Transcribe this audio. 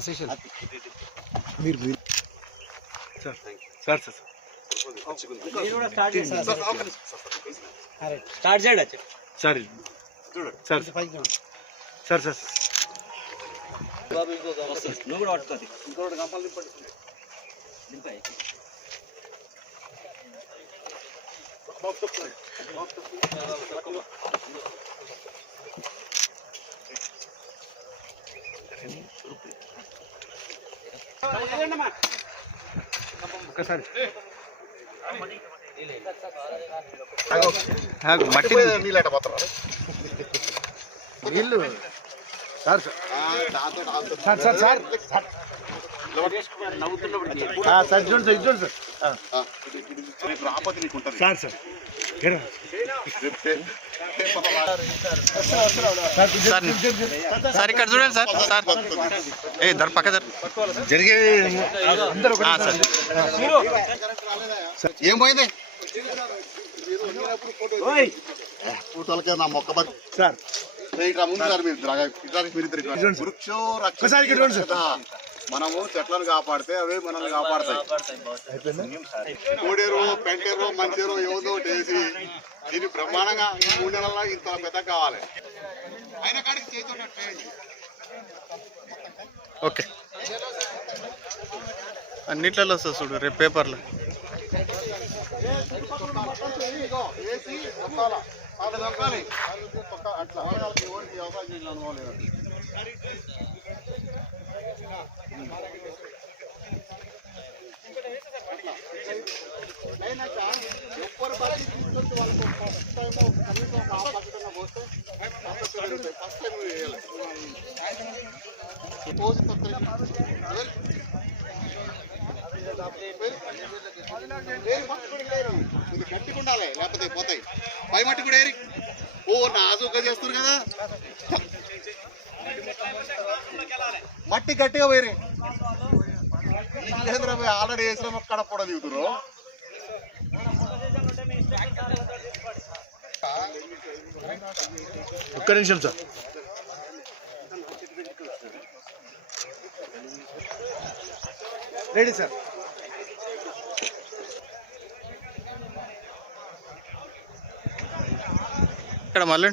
శేషల్ మీరు మీరు sir sir sir start చేయండి సార్ సార్ సార్ సార్ నువ్వు కూడా పట్టుకోండి ఇంకోటి గంపలు దింపాయి ఒక్కసారి ఆగు, మట్టి నీళ్ళట పోతారు నీళ్ళు sir sir sir sir sir చూడండి సార్ చూడండి సార్ సార్ సార్. సార్ ఇక్కడ చూడండి సార్ సార్. ఏ దర్ పక్క దర్. జరిగే సార్. ఏం పోయింది? ఫోటోలకే నా మొక్క బతి. సార్. ముందు సార్. మీరు. వృక్షో. రక్ష మనము చెట్లను కాపాడితే అవే మనల్ని కాపాడతాయి. కోడేరు పెంటేరు మంచేరు ఏదో వేసి దీన్ని బ్రహ్మాండంగా ఈ మూడు నెలల్లో ఇంత పెద్ద కావాలి. అయిన కాడికి ట్రైన్ ఓకే. అన్నిట్లలో వస్తుంది చూడు రేపు పేపర్లో. వేసి తొక్కాల వాళ్ళు తొక్కాలి తొక్క- అట్లా వాళ్ళకి ఎవరికి అవకాశం ఇట్లా అనుభవం లేదు అయినాక తీసుకొచ్చి వాళ్ళకి ఫస్ట్ టైం కనీసం ఒక హాఫ్ పోస్తే ఫస్ట్ టైం వేయాలి పోసి వేరు మట్టి కూడా లేరు. ఇది గట్టిగా ఉండాలి లేకపోతే పోతాయి పై మట్టి కూడా ఏరి ఓ నాజుగా చేస్తున్నారు కదా మట్టి గట్టిగా పోయి లేదురా ఆల్రెడీ వేసిన మొక్క కడ కూడా దిగుతురు ఒక్క నిమిషం సార్ రెడీ సార్ ఎక్కడ మళ్ళీ